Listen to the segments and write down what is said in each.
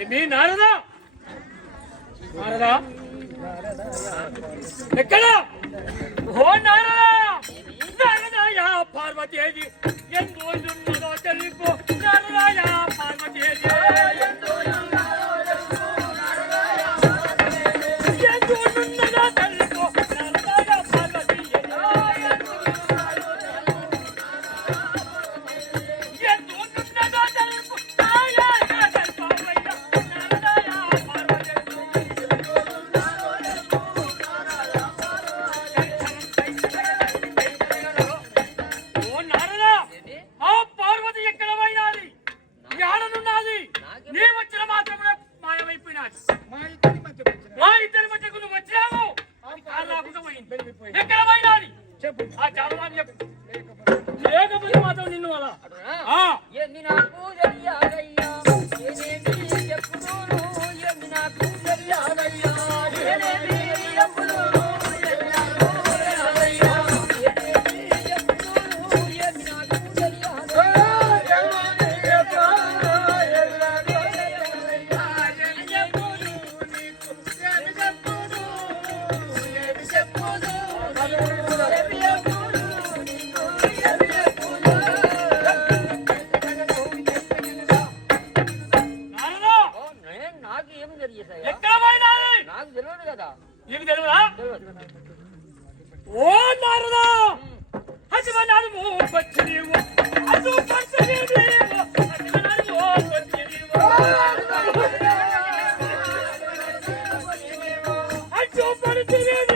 ఏమి నారదా నారదా ఎక్కడ ఓ నారదా నారదాయ పార్వతీదేవి ఎందులో తెలిపో నారదాయ పార్వతీదేవి ఓ నారదా హజమనాలు వచ్చేవు అదు పర్సనేవు హజమనాలు వచ్చేవు అదు పర్సనేవు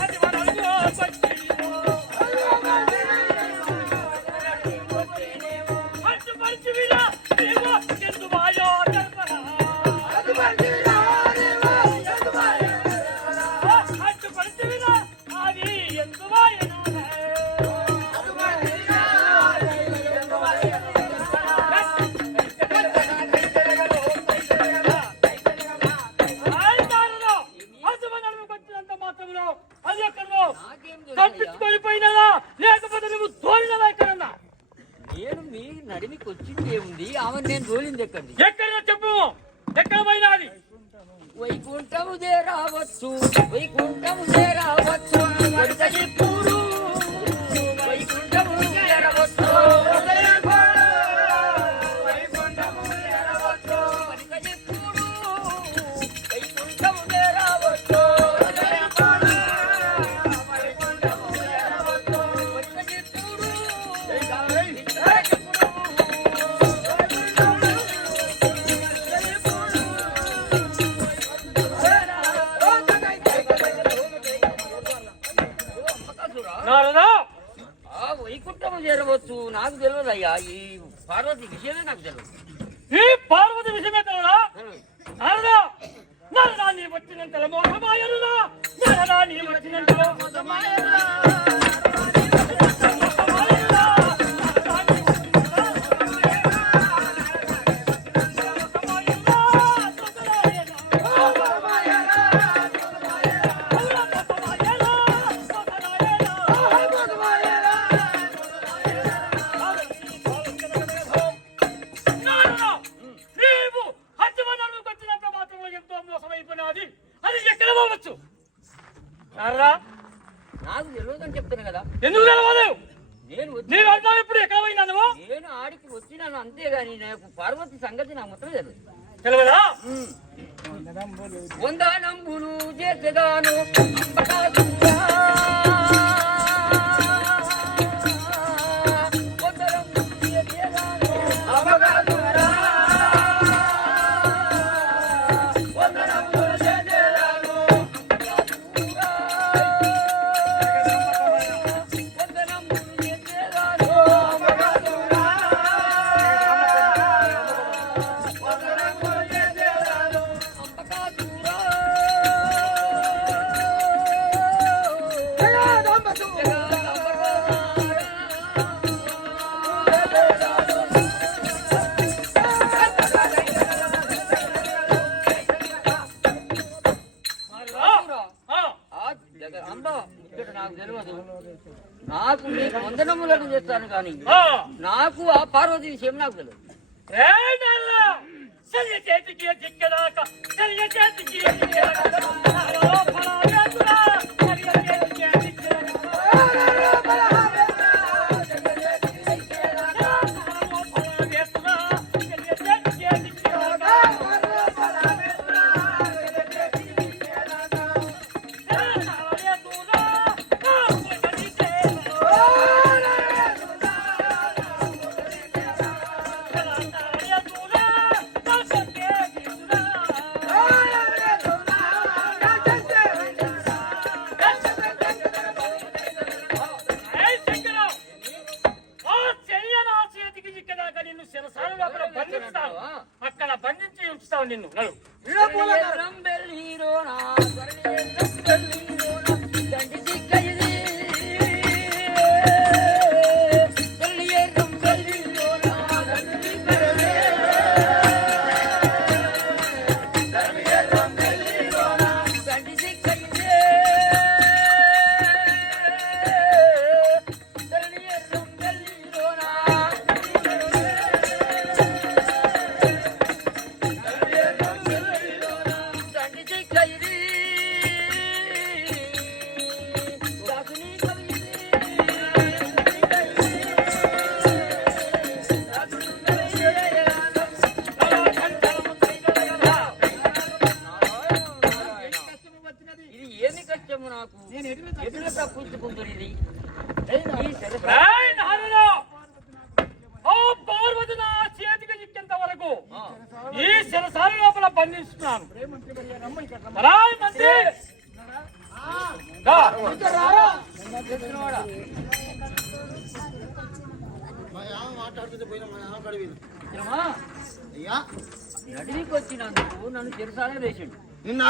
హజమనాలు వచ్చేవు అదు పర్సనేవు దేవో ఎందు మాయో దర్పరా అదు పర్సనేవు నడిమికి వచ్చింది ఏముంది ఆమె నేను తోలింది ఎక్కడి ఎక్కడ చెప్పు ఎక్కడ పోయినది వైకుంఠము చేరవచ్చు వైకుంఠము చేరవచ్చు చెప్పూరు వైకుంఠము చేరవచ్చు వైకుంఠము చేరవచ్చు నాకు తెలియదు అయ్యా ఈ పార్వతి విషయమే నాకు తెలియదు ఈ పార్వతి విషయమే తెలియదా నారదా నారదా నీ వచ్చినంత మోసమాయరుదా నారదా నీ వచ్చినంత మోసమాయరుదా నాకు తెలియదని చెప్తాను కదా ఎందుకు తెలవలేవు నేను ఇప్పుడు ఎక్కడ పోయినా నువ్వు నేను ఆడికి వచ్చినాను అంతేగాని నాకు పార్వతి సంగతి నాకు మొత్తం తెలియదా వందనంబులు చేసేదాను నాకు నీకు వందనములను చేస్తాను కానీ నాకు ఆ పార్వతి విషయం నాకు తెలియదు. చేతికి చిక్కదాకా చెయ్య చేతికి చిక్కదాకా లోపల వేతురా చెయ్య చేతికి చిక్కదాకా లోపల వేతురా చెయ్య చేతికి చిక్కదాకా లోపల వేతురా చెయ్య చేతికి చిక్కదాకా లోపల వేతురా చెయ్య చేతికి చిక్కదాకా అక్కడ బంధించి ఉంచుతావు నిన్ను నడు ఈ శిరసాల లోపల బంధిస్తున్నాను మంత్రి అడవికి వచ్చినందుకు నన్ను చెరసాల వేసిండు నిన్న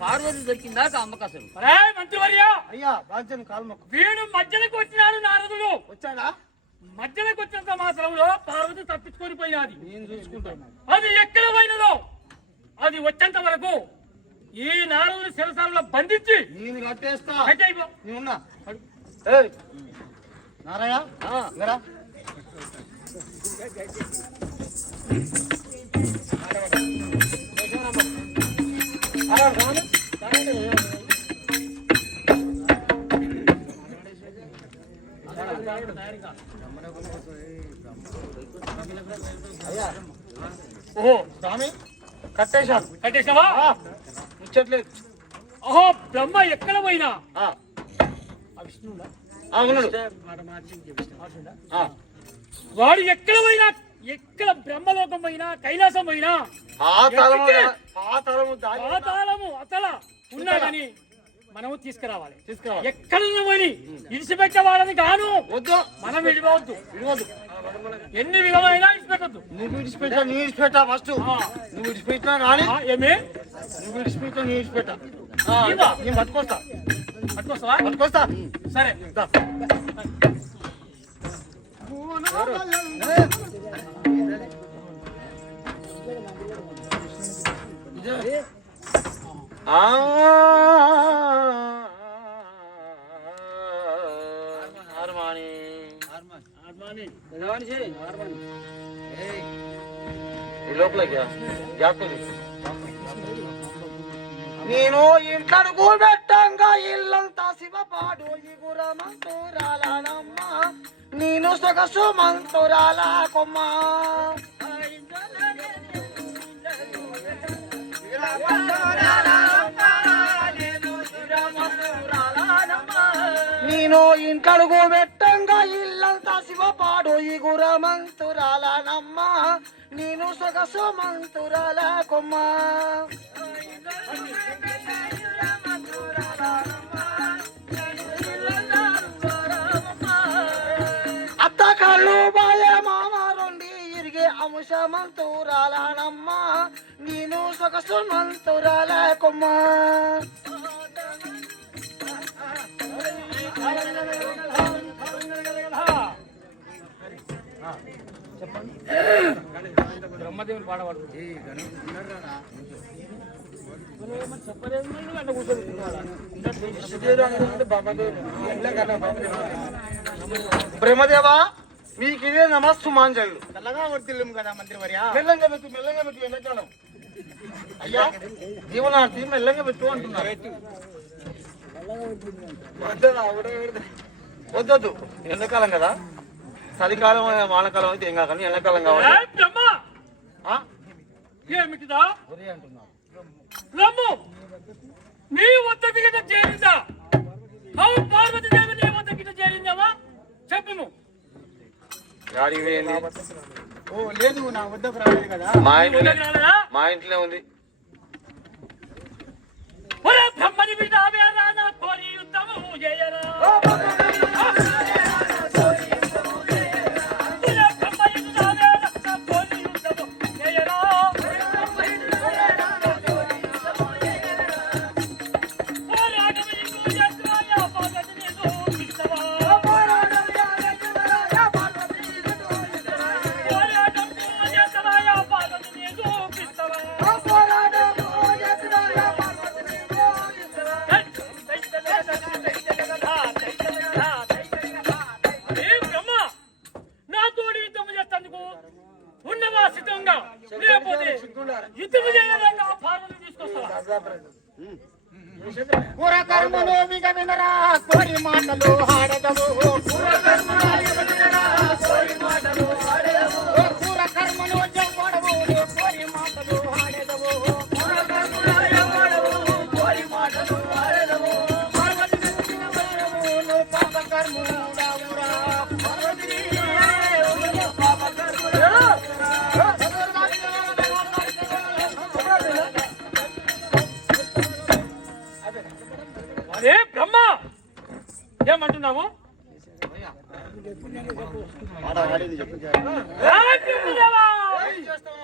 పార్వతి దొరికిందాక అమ్మకసలు మంత్రివర్య అయ్యా బాధ్యను కాల్మొక్కు వీడు మధ్యలోకి వచ్చినాడు నారదుడు వచ్చాడా మధ్యలోకి వచ్చినంత మాత్రంలో పార్వతి తప్పించుకొని పోయినది నేను చూసుకుంటాను అది ఎక్కడ పోయినదో అది వచ్చేంత వరకు ఈ నారదుని శిరసాలలో బంధించి నేను కట్టేస్తా కట్టేయ్ నేనున్నా నారాయణ ఇగరా ఓహో స్వామి కట్టేశాను కట్టేసావా ముచ్చట్లేదు ఓహో బ్రహ్మ ఎక్కడ పోయినా ఉన్నాడు వాడు ఎక్కడ పోయినా ఎక్కడ బ్రహ్మలోకం పోయినా కైలాసం పోయినా పాతాళము అతల ఉన్నా కానీ మనము తీసుకురావాలి ఎక్కడున్నా పోయి ఇడిచిపెట్టే వాళ్ళని కాను వద్దు మనం విడిపోవద్దు విడవద్దు ఎన్ని విధమైన ఇడిచిపెట్టద్దు నువ్వు విడిచిపెట్టా నీ విడిచిపెట్టా ఫస్ట్ నువ్వు విడిచిపెట్టినా కానీ ఏమి నువ్వు విడిచిపెట్టా నీ విడిచిపెట్టా ఇవ్వా? నేను పట్టుకొస్తా పట్టుకొస్తావా పట్టుకొస్తా సరే దా. నేను ఇంట్లో పెట్టంగా ఇల్లంతా శివపాడు ఇగురమంతురాలనమ్మ నేను సొగసు మంతురాల కొమ్మ నేను ఇంట్లో పెట్టంగా ఇల్లంతా శివపాడు ఇగురమంతురాలనమ్మ నేను సొగసు మంతురాల కొమ్మ అత్త కళ్ళు బాయ మామ రెండు ఇరిగే అంశమంతురాలనమ్మ నేను సొగసు మంతురాల కొమ్మ బ్రహ్మదేవుని పాడవాడు బ్రహ్మదేవా మీకు ఇదే నమస్తు మాంజలు చల్లగా వర్తిల్లం కదా మంత్రి వర్య. మెల్లంగా పెట్టు ఎండాకాలం అయ్యా జీవనార్థి మెల్లంగా పెట్టు అంటున్నారు. వద్దొద్దు ఎండాకాలం కదా, చలికాలం వానకాలం అయితే ఏం కాదు, ఎండాకాలం కావాలి. ఏ బ్రహ్మ ఆ? ఏమిటిదా ఒరే అంటున్నారు. బ్రహ్మ నీ వద్ద గిట చేరిందా? అవు పార్వతీదేవి నీ వద్ద గిట చేరిందావా? చెప్పుము. గాడికి పోయింది. ఓ లేదు నా వద్దకు రాలేదు కదా. మా నీ ఇంట్లో వద్దకు రాలేదా? మా ఇంట్లో ఉంది. ఒరే బ్రహ్మని బిడ్డ ఆవేరా నా కోరి యుద్ధము చేయరా. ఒరే బ్రహ్మని బిడ్డ ఆవేరా నా కోరి యుద్ధము చేయరా. పోరాటము నీకు చేస్తున్నాయా పార్వతిని చూపిస్తావా? పోరాటము చేస్తున్నాయా పార్వతిని చూపిస్తావా? ఏ బ్రహ్మ నా తోడి యుద్ధము చేస్తందుకు ఉన్నవా సిద్ధంగా? లేకపోతే యుద్ధము చేయలేక పార్వతిని తీసుకొస్తావా? కూర కర్మను మిగ వినరా కోరి మాటలు ఆడదవు. కూర కర్మను జమ్మడవు కోరి మాటలు ఆడదవు. పాప కర్ముడావురా అరే బ్రహ్మ ఏమంటున్నావు? రాజుదేవా!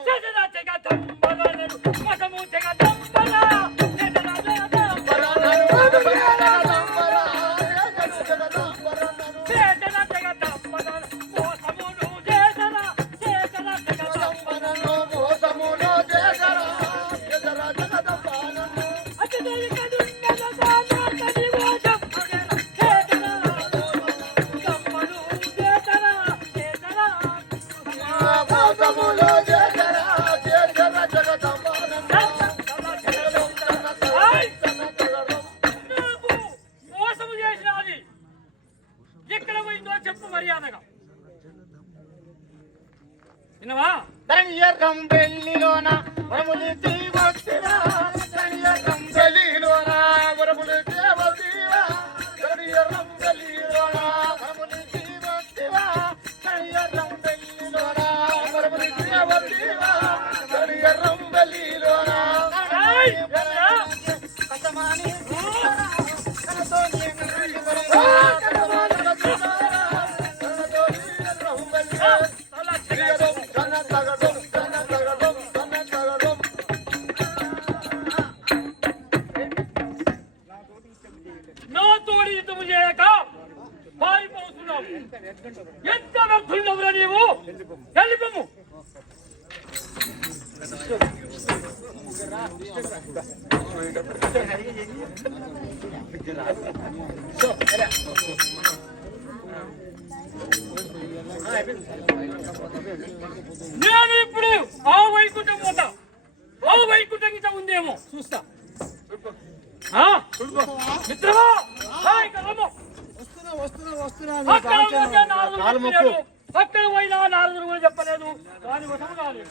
శశధర జగదంబరనరు, వసము జగదంబర, శశధర జగదంబరనరు, శశధర జగదంబరనరు, మోసమును చేసరా, శశధర జగదంబరనరు, అతిదేవి కదున్నదగా నాకది మోసమునేన, శశధర జగదంబరు చేసరా, శశధర నాకు మోసము చేసినది ఎక్కడ పోయిందో చెప్పు మర్యాదగా. విన్నవా? ధరణి ఎర్రం వెల్లిలోన వరములు తీవచ్చిరా. ధరణి ఎర్రం వెల్లిలోన వరములు తీవచ్చిరా. ధరణి ఎర్రం వెల్లిలోన వరములు తీవచ్చిరా. ధరణి ఎర్రం వెల్లిలోన వరములు తీవచ్చిరా. ధరణి ఎర్రం వెల్లిలోన ఏయ్! ఎరా! కసమాని నా తోడి యుద్ధము చేయక పారిపోతున్నావు. ఎంత వ్యర్థున్నవురా నీవు? వెళ్ళిపోము. నేను ఇప్పుడు ఆ వైకుంఠం పోతా. ఆ వైకుంఠం గిట్ట ఉందేమో చూస్తా. ఆ? మిత్రమా హాయ్ కలము. అక్కడ పోతే నారదుడు చెప్పలేదు. అక్కడ పోయినా నారదుడు కూడా చెప్పలేదు. వాని వశము కాలేదు.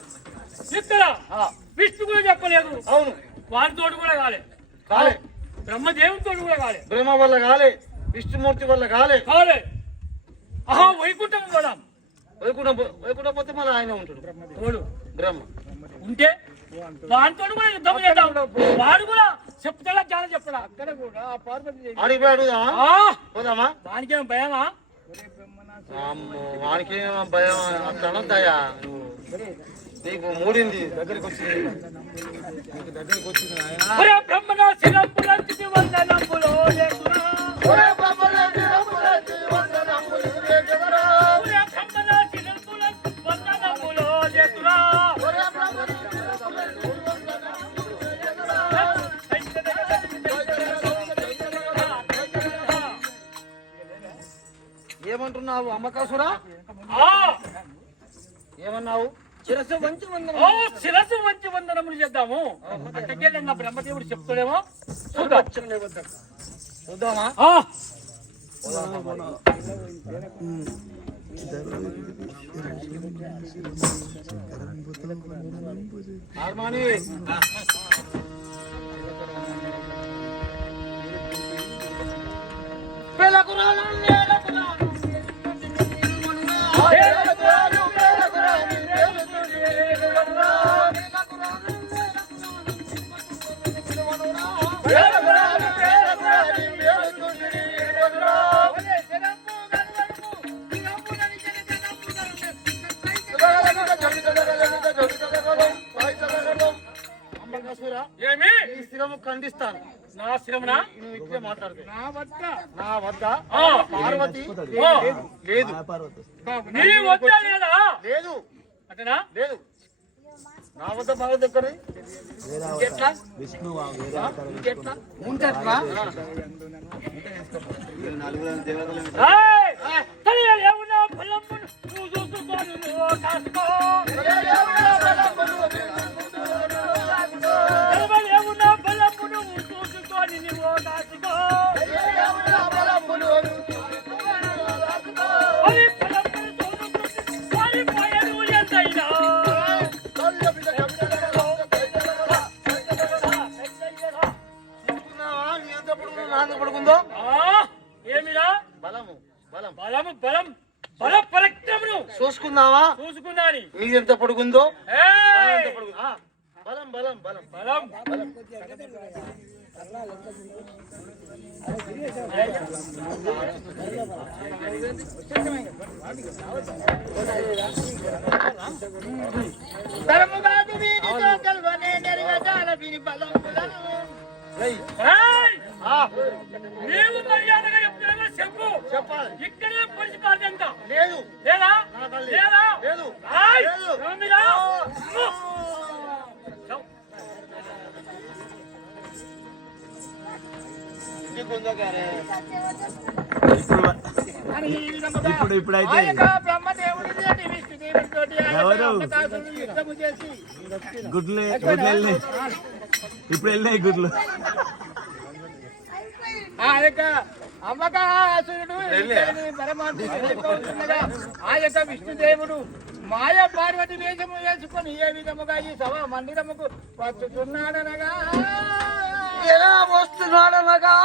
ఇక్కడ విష్ణు కూడా చెప్పలేదు. అవును వానితోడు కూడా కాలే. కాలే, బ్రహ్మదేవునితోడు కూడా కాలే. బ్రహ్మ వల్ల కాలే, విష్ణుమూర్తి వల్ల కాలే. కాలే. ఆహా వైకుంఠం కూడా వైకుంఠం పోతే మళ్ళీ ఆయన ఉంటాడు తోడు బ్రహ్మ. ఉంటే వానితోడు కూడా యుద్ధం చేద్దాం. వాడు కూడా చెప్తాడా చాలా చెప్పడా? అక్కడ కూడా పార్వతి ఆడిపోయాడు ఆ, పోదామా? వానికేం భయమా? అమ్మో వానికి భయం అట్లా అనొద్దయ్యా. నువ్వు నీకు మూడింది దగ్గరికి వచ్చింది, నీకు దగ్గరికి వచ్చింది ఆయన. ఒరే బ్రహ్మణ శిరంబులంటి వందనములో లేకురా. ఒరే బ్రహ్మణ శిరంబులంటి వందనములో లేకురా. ఏమంటున్నావు అమ్మకాసురా? ఆ ఏమన్నావు? శిరస్సు వంచి వందనం. ఓ శిరస్సు వంచి వందనములు చేద్దాము. అంతకే నా బ్రహ్మదేవుడు చెప్తాడేమో చూద్దాం. చూద్దామా? ఆ హార్మోని ఏమి ఈ స్థిరము ఖండిస్తాను. నా శిరమునా? నువ్వు ఇట్లే మాట్లాడుతూ నా వద్ద పార్వతి ఆ. లేదు నీ వద్ద లేదా? లేదు అంటేనా? లేదు. నా వద్ద పార్వతి ఎక్కడి? ఎట్లా ఎట్లా? ఏయ్! తెలియదు ఏమున్నా ఫలమును నువ్వు చూసుకోను నువ్వు కాసుకో. తెలియదు ఏమున్నా ఫలమును నువ్వు చూసుకొని నువ్వు కాసుకో. అది ఫలమును చూసుకొని పారిపోయేది ఎంతైనా. చూసుకున్నావా? నీ ఎంత పడుకుందో నా ఎంత పడుకుందో? ఏమిరా? బలము బలం బలము బలం బల పరక్రమను చూసుకున్నావా? చూసుకున్నాని. నీది ఎంత పడుకుందో నా ఏయ్! ఎంత పడుకుందో? ఆ, బలం బలం బలం బలం ఏయ్, ఏయ్! ఆ, నీవు మర్యాదగా ఎప్పుడైనా చెప్పు. చెప్పాలి. ఇక్కడే పొడిచి పార్టీ లేదు లేదా? నా తల్లి. లేదా? లేదు. ఏయ్! లేదు. ఏమిరా? ఇప్పుడైతే ఎవరు గుడ్లు వెళ్ళినాయి ఇప్పుడు వెళ్ళినాయి గుడ్లు ఆ యొక్క అమ్మకాసురుడు ఆ యొక్క విష్ణుదేవుడు మాయ పార్వతి వేషము వేసుకొని ఏ విధముగా ఈ సభ మందిరముకు వచ్చుతున్నాడనగా ఎలా వస్తున్నాడనగా